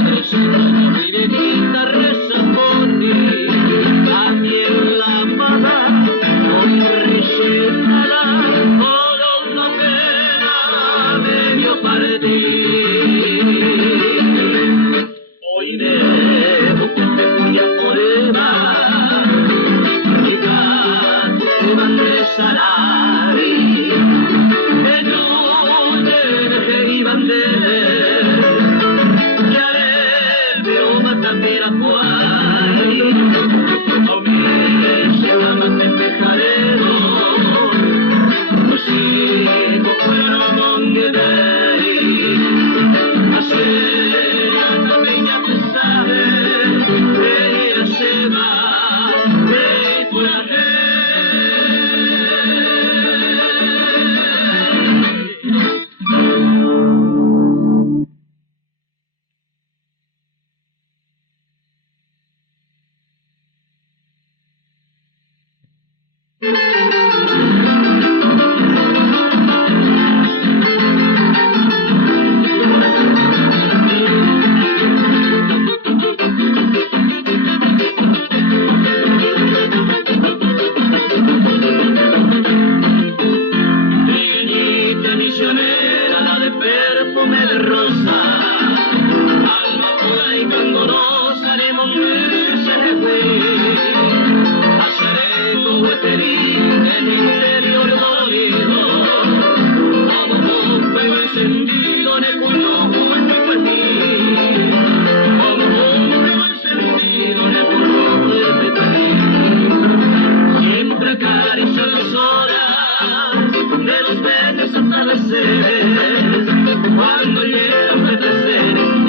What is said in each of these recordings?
madrecita, mi viejita reza por ti. También la amada, con recetada, por la pena me vio partir. Hoy debo que te voy a poder llegar, te van a salari, e no te dejé iban de tapera guay, o mi se llama tempejarero, o si no fuera monte de hacer la peña pesada, ella se va, por la cuando llegan los atardeceres,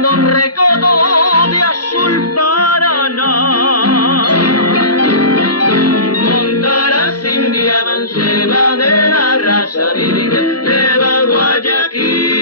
bailando un recodo de azul Paraná. Montarás India manceba de la raza virgen de Guayaquil.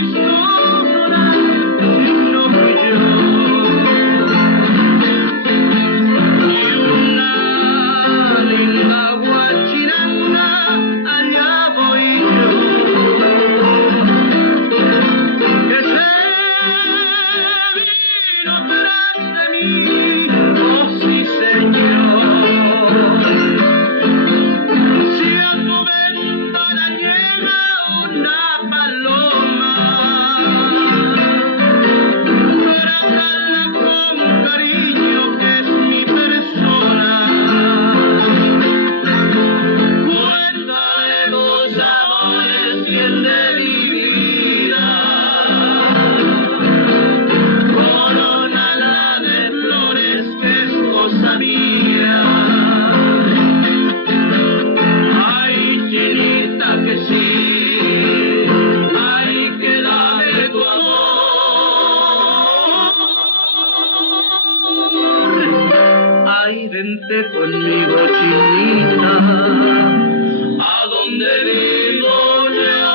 visto llorar si no fui yo. Y una linda guachiranga, allá voy yo, que se vino tras de mí, oh sí señor. Si a tu ventana llega una paloma, trátala con cariño, que es mi persona. Cuéntale tus amores, bien de mi vida, corónala de flores, que es cosa mía. Ay, chinita, que sí, ay, que dame tu amor. Ay, vente conmigo, chinita, a donde vivo yo.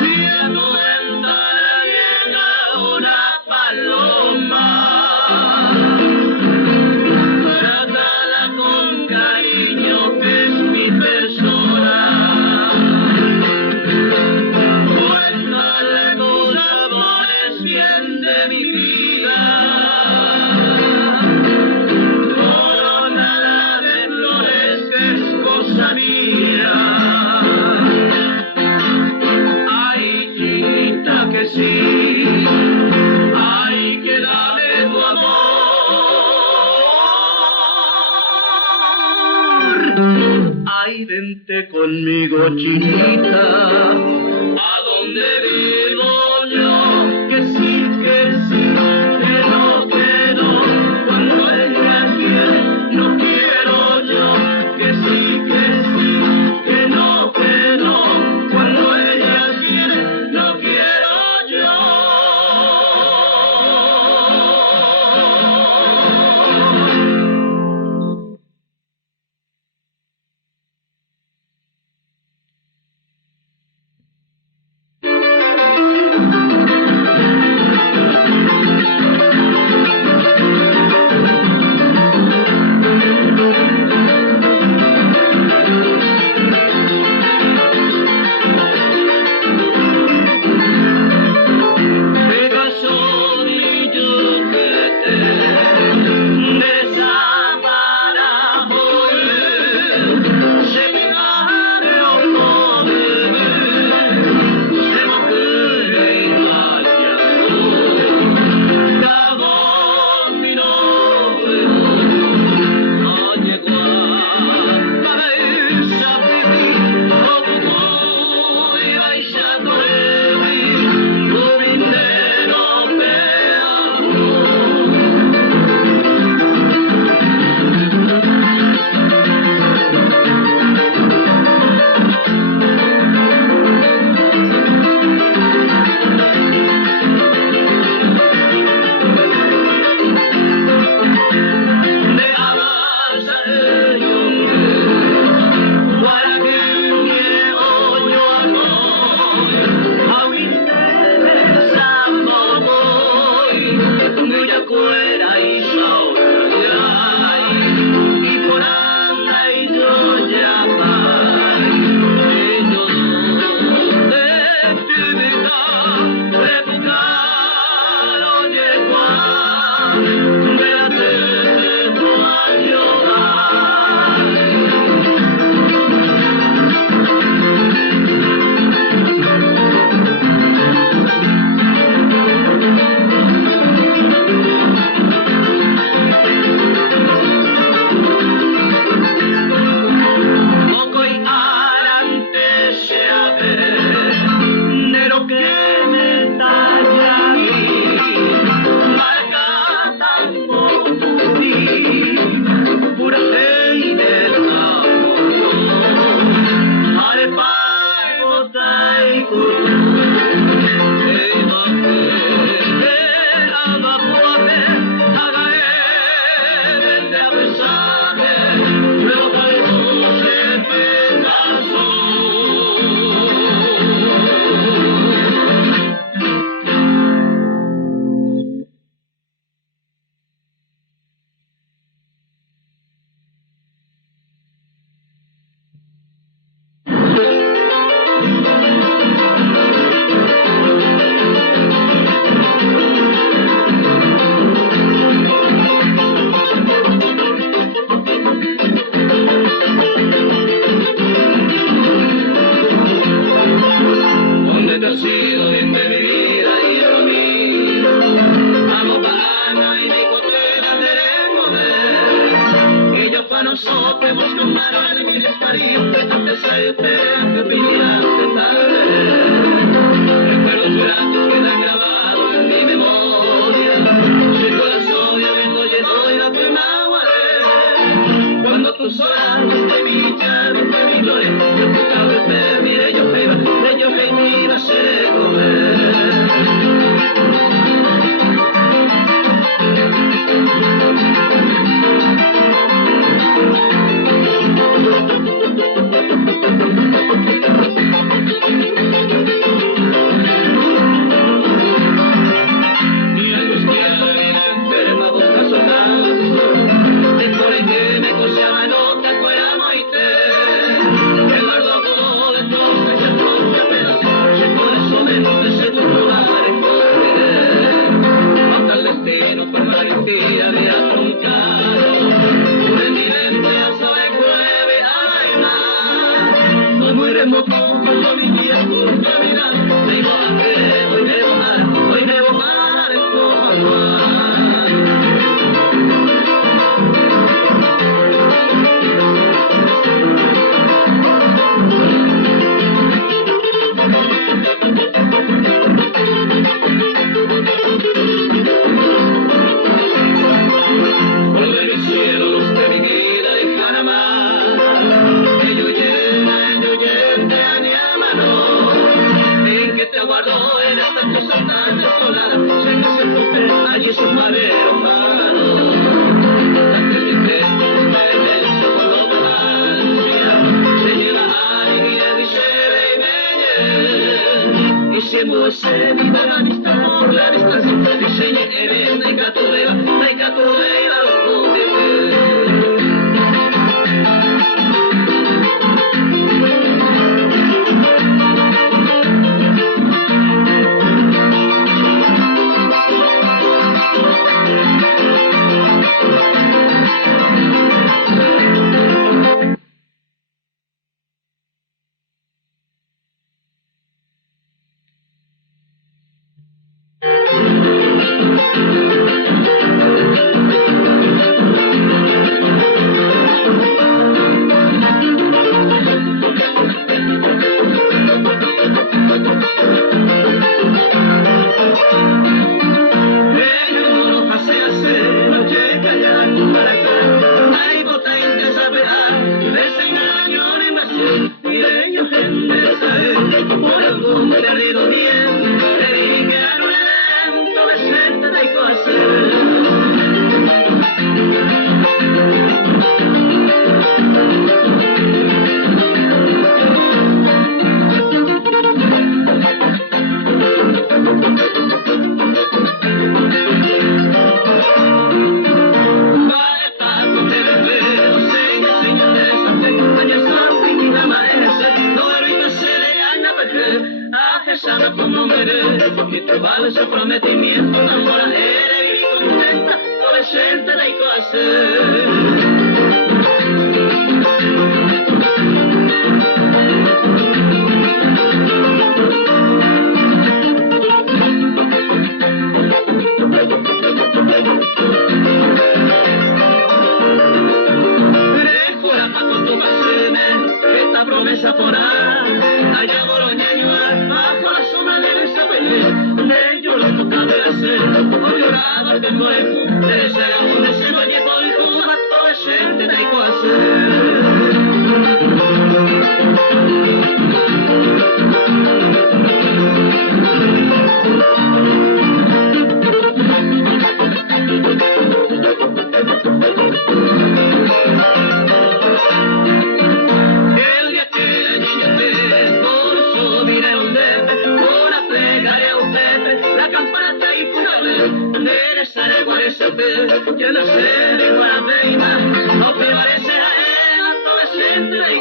Si a tu ventana llega una paloma, trátala con cariño, que es mi persona. Cuéntale tus amores, bien de mi vida, corónala de flores, que es cosa mía. Ay, chinita, que sí, ay, que dame tu amor. Ay, vente conmigo, chinita, a donde vivo yo, que sí, que no, cuando ella quiere, no quiero yo, que sí, que no, cuando ella quiere, no quiero yo. Nosotros busca un manual y les parientes antes de que opinarte tal vez. Recuerdos gratos quedan grabados en mi memoria. Si corazón ya vengo lleno y la pena guaré. Cuando tus ojos de mi llave, de mi gloria, yo tocaba el pez, mire yo iba, de yo que me iba a hacer comer. Allí su madero mano, la tristeza con lo balanza, se lleva alegría y se ve y siendo ese vida la vista por la distancia, diseña el de catuera, lo pude vale su prometimiento, enamora, eres y contenta, adolescente de hacer. Recuerda con tu paseme, esta promesa por allá boroñaño, bajo la sombra de Isabel, yo lo tocaba de hacer, o lloraba que no es, de ese aún ese no llegó y todo Deresare guaresape, ya no sé de guarabeima, o te parece a él, adolescente y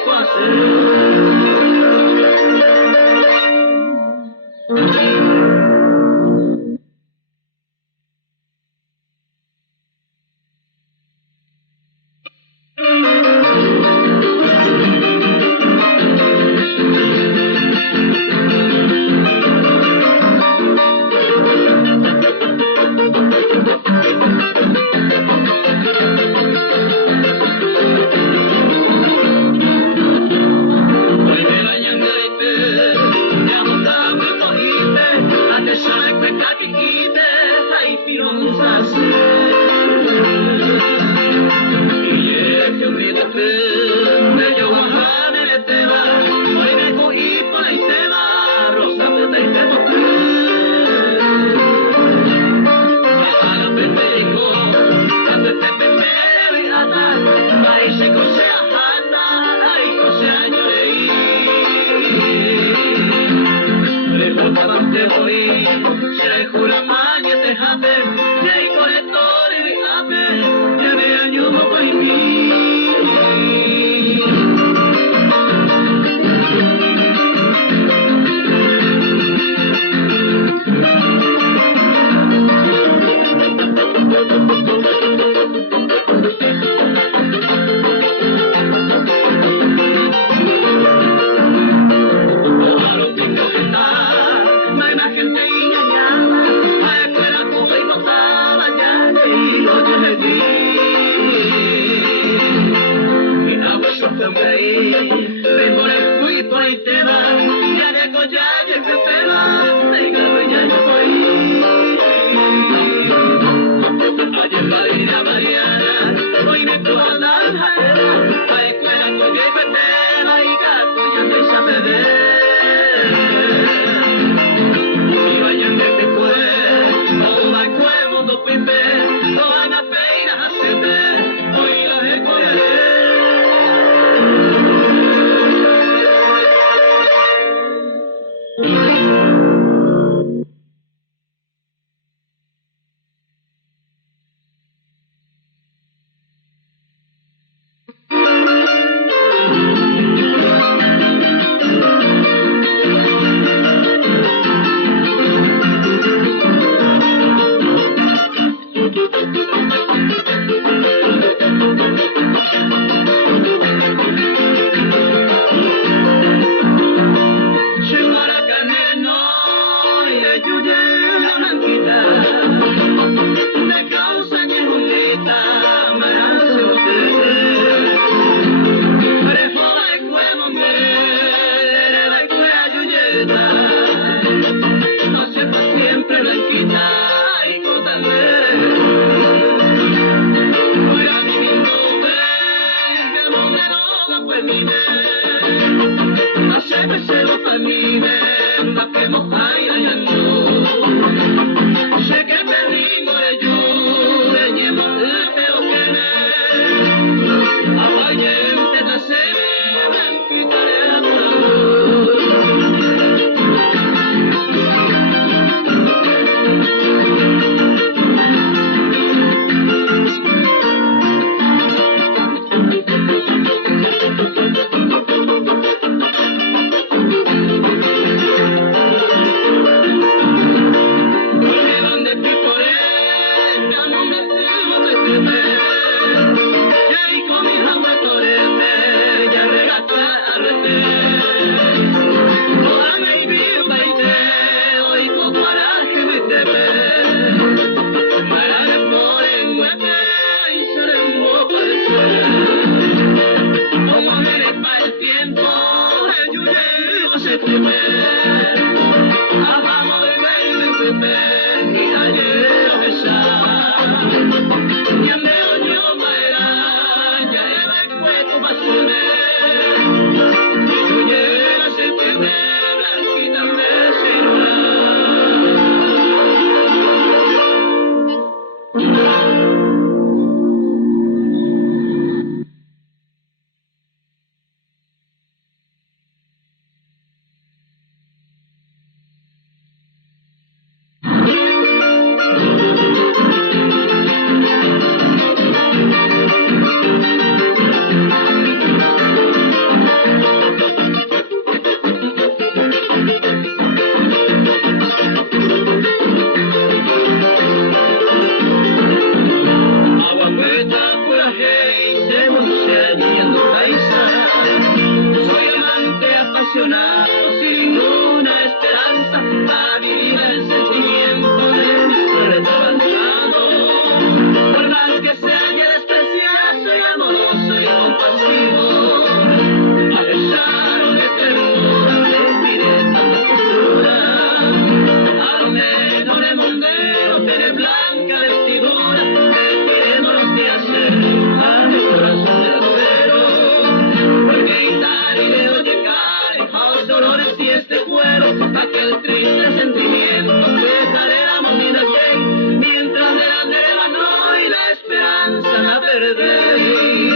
el triste sentimiento, dejaré la moneda que mientras delante de la no y la esperanza la perdí.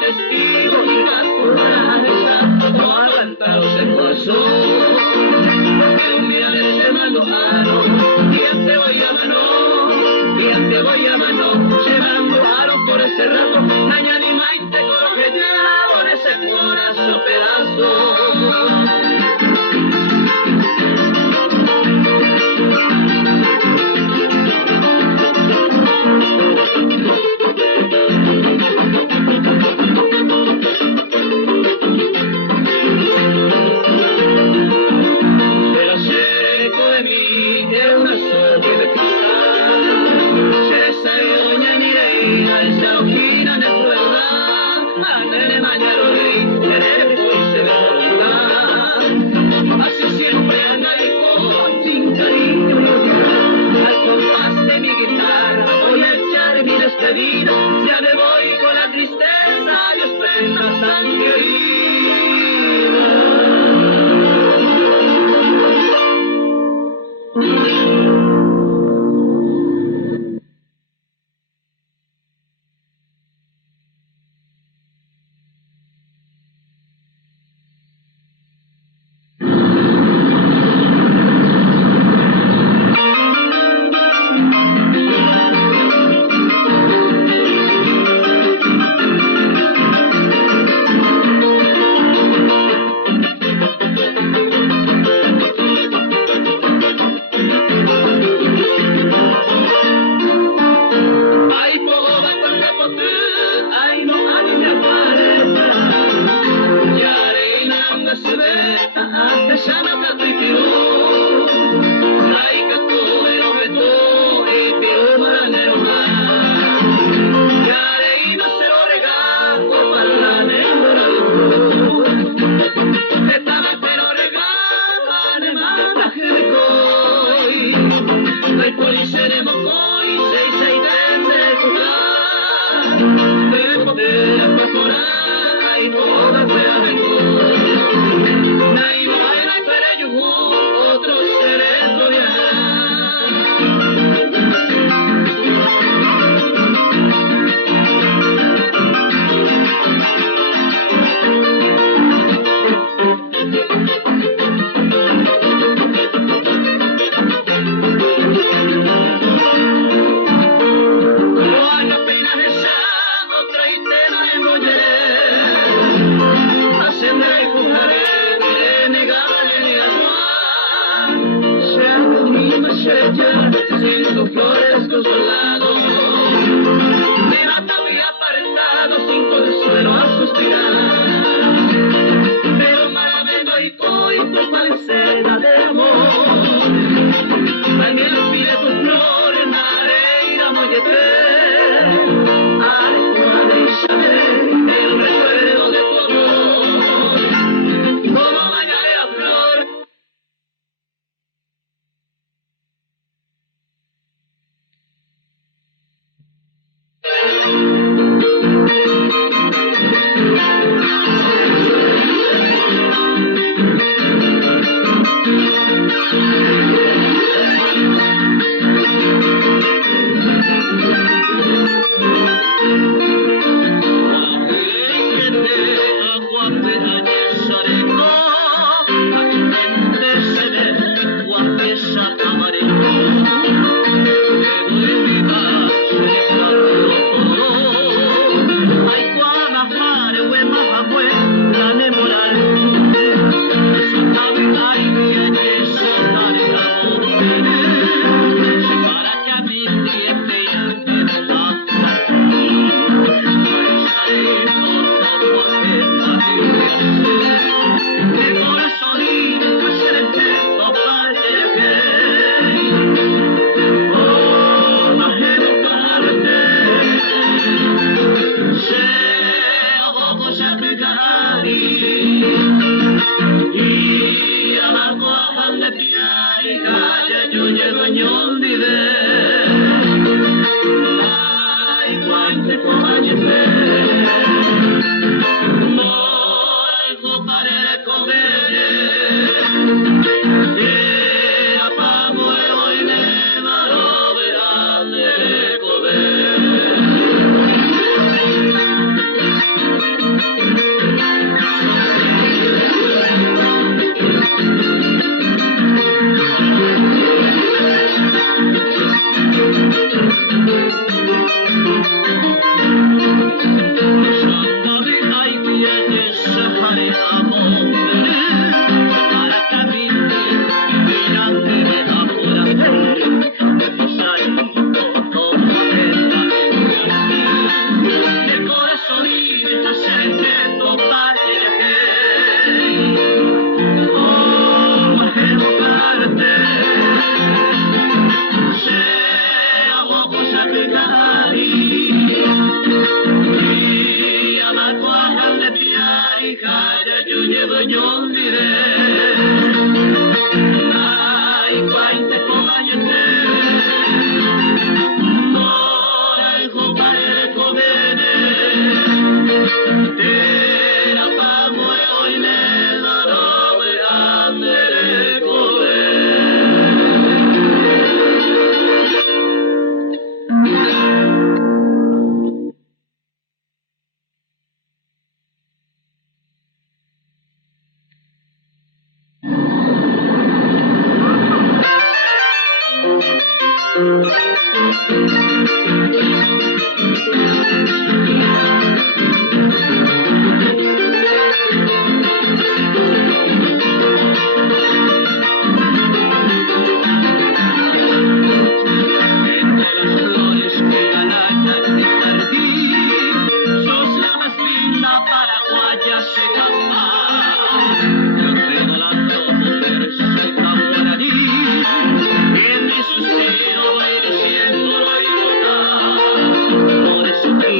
Testigos y naturales, no aguantados el corazón, porque un mirar ese mano bien te voy a mano, bien te voy a mano, llevando aro por ese rato, mañana y maite coro que llevo en ese corazón pedazo. Ya me voy con la tristeza y espera tan querida.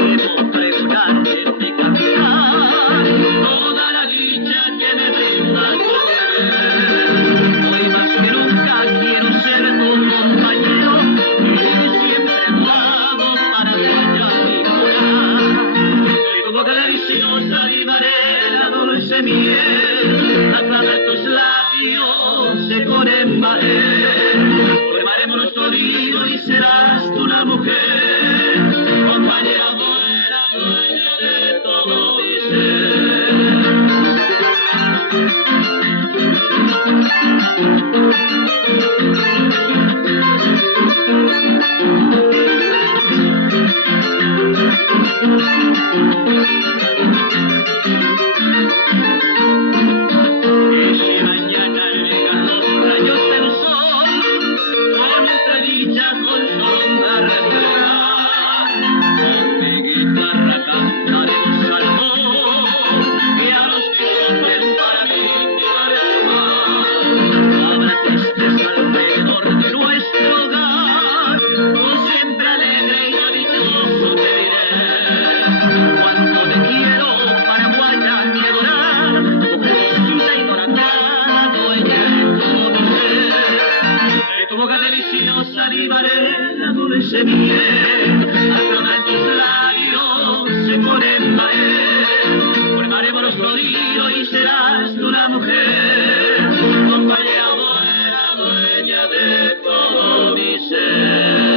debo pregonarte y cantar toda la dicha que me brinda tu querer. Hoy más que nunca quiero ser tu compañero y siempre a tu lado para callar mi corazón. Y tu boca deliciosa libaré la dulce miel, al clavar tus labios se ponen formaremos nuestro nido y serás tú la mujer, compañera buena, dueña de todo mi ser. Y si mañana llegan los rayos del sol, con nuestra dicha con sombra reflejar, con mi guitarra cantaremos al amor, y a los que sufren para mí miraré su mal. Habrá tristeza alrededor de nuestro hogar, yo siempre alegre y dichoso te diré, cuánto te quiero, paraguaya mi adorar, mujercita idolatrada, dueña de todo mi ser. De tu boca deliciosa libaré la dulce miel, al clamar tus labios se pone en formaremos nuestro nido y serás tú la mujer, compañera buena, dueña de todo mi ser.